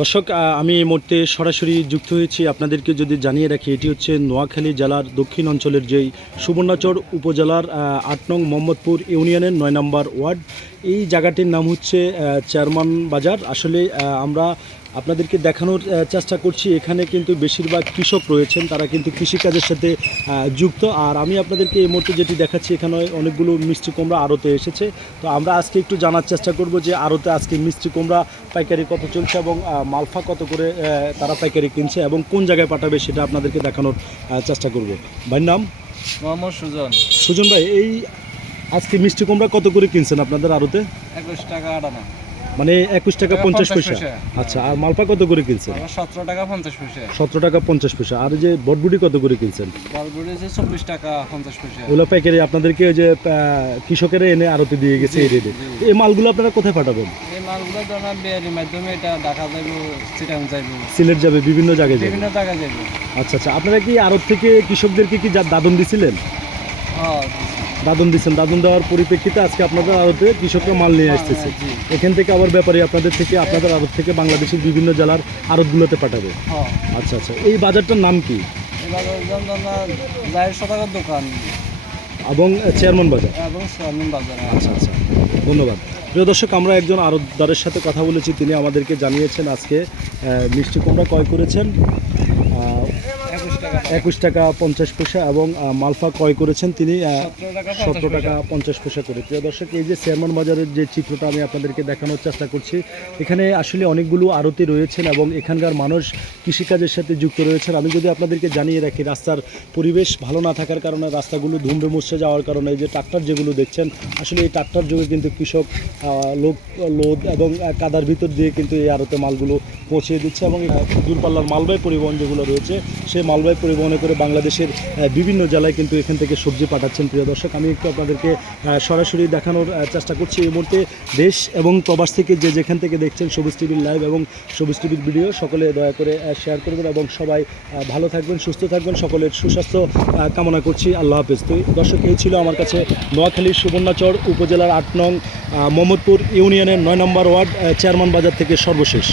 দর্শক আমি এই মুহূর্তে সরাসরি যুক্ত হয়েছি। আপনাদেরকে যদি জানিয়ে রাখি, এটি হচ্ছে নোয়াখালী জেলার দক্ষিণ অঞ্চলের যেই সুবর্ণাচর উপজেলার আট নং মোহাম্মদপুর ইউনিয়নের নয় নম্বর ওয়ার্ড। এই জায়গাটির নাম হচ্ছে চেয়ারম্যান বাজার। আসলে আমরা আপনাদেরকে দেখানোর চেষ্টা করছি। এখানে কিন্তু বেশিরভাগ কৃষক রয়েছেন তারা কিন্তু কৃষিকাজের সাথে যুক্ত। আর আমি আপনাদেরকে এই মুহূর্তে যেটি দেখাচ্ছি এখানে অনেকগুলো মিষ্টি কুমড়া আড়তে এসেছে। তো আমরা আজকে একটু জানার চেষ্টা করব যে আড়তে আজকে মিষ্টি কুমড়া পাইকারি কত চলছে এবং মালফা কত করে তারা পাইকারি কিনছে এবং কোন জায়গায় পাঠাবে সেটা আপনাদেরকে দেখানোর চেষ্টা করব। ভাইয়ের নাম? মোহাম্মদ সুজন। সুজন ভাই এই আজকে মিষ্টি কুমড়া কত করে কিনছেন আপনাদের আড়তে? একুশ টাকা আটানা। মানে একুশ টাকা পঞ্চাশ পয়সা। আচ্ছা আর মালপা কত করে কিনছেন? সতেরো টাকা পঞ্চাশ পয়সা। সতেরো টাকা পঞ্চাশ পয়সা। আর এই যে বটবুটি কত করে কিনছেন? চব্বিশ টাকা পঞ্চাশ পয়সা। ওগুলো পাইকারি আপনাদেরকে ওই যে কৃষকেরা এনে আড়তে দিয়ে গেছে এই রেটে। এই মালগুলো আপনারা কোথায় পাঠাবেন? এই মালগুলো ধরেন বিয়ারির মাধ্যমে এটা ঢাকা চিটাং যাইব। সিলেট যাবে বিভিন্ন জায়গায় যাবে। বিভিন্ন জায়গায় যাইব। আচ্ছা আচ্ছা। আপনারা কি আড়ত থেকে কৃষকদেরকে কি দাদন দিছিলেন? হ্যাঁ দাদন দিচ্ছেন। দাদন দেওয়ার পরিপ্রেক্ষিতে আজকে আপনাদের আড়তে কৃষকরা মাল নিয়ে আসতেছে। এখান থেকে আবার ব্যাপারী আপনাদের থেকে আপনাদের আড়ত থেকে বাংলাদেশের বিভিন্ন জেলার আড়তগুলোতে পাঠাবে। হ্যাঁ। আচ্ছা আচ্ছা। এই বাজারটার নাম কি? দোকান। এবং চেয়ারম্যান বাজার? এবং বাজার আচ্ছা আচ্ছা। ধন্যবাদ। প্রিয় দর্শক আমরা একজন আড়তদারের সাথে কথা বলেছি। তিনি আমাদেরকে জানিয়েছেন আজকে মিষ্টি কুমড়া ক্রয় করেছেন। একুশ টাকা পঞ্চাশ পয়সা এবং মালফা ক্রয় করেছেন তিনি সতেরো টাকা পঞ্চাশ পয়সা। করে। প্রিয় দর্শক এই যে চেয়ারম্যান বাজারের যে চিত্রটা আমি আপনাদেরকে দেখানোর চেষ্টা করছি এখানে আসলে অনেকগুলো আরতি রয়েছেন এবং এখানকার মানুষ কৃষিকাজের সাথে যুক্ত রয়েছেন। আমি যদি আপনাদেরকে জানিয়ে রাখি রাস্তার পরিবেশ ভালো না থাকার কারণে রাস্তাগুলো ধুমড়ে মুছে যাওয়ার কারণে এই যে ট্রাক্টর যেগুলো দেখছেন আসলে এই ট্রাক্টর যুগে কিন্তু কৃষক লোক লোদ এবং কাদার ভিতর দিয়ে কিন্তু এই আড়তে মালগুলো পৌঁছে দিচ্ছে এবং দূরপাল্লার মালবাহী পরিবহন যেগুলো রয়েছে সেই মালবাহী পরিবহনে করে বাংলাদেশের বিভিন্ন জেলায় কিন্তু এখান থেকে সবজি পাঠাচ্ছেন প্রিয় দর্শক। আমি একটু আপনাদেরকে সরাসরি দেখানোর চেষ্টা করছি এই মুহূর্তে। দেশ এবং প্রবাস থেকে যে যেখান থেকে দেখছেন সবুজ টিভির লাইভ এবং সবুজ টিভির ভিডিও, সকলে দয়া করে শেয়ার করবেন এবং সবাই ভালো থাকবেন, সুস্থ থাকবেন। সকলের সুস্বাস্থ্য কামনা করছি। আল্লাহ হাফেজ। তো দর্শক, এই ছিল আমার কাছে নোয়াখালীর সুবর্ণাচর উপজেলার আট নং মোহাম্মদপুর ইউনিয়নের নয় নম্বর ওয়ার্ড চেয়ারম্যান বাজার থেকে সর্বশেষ।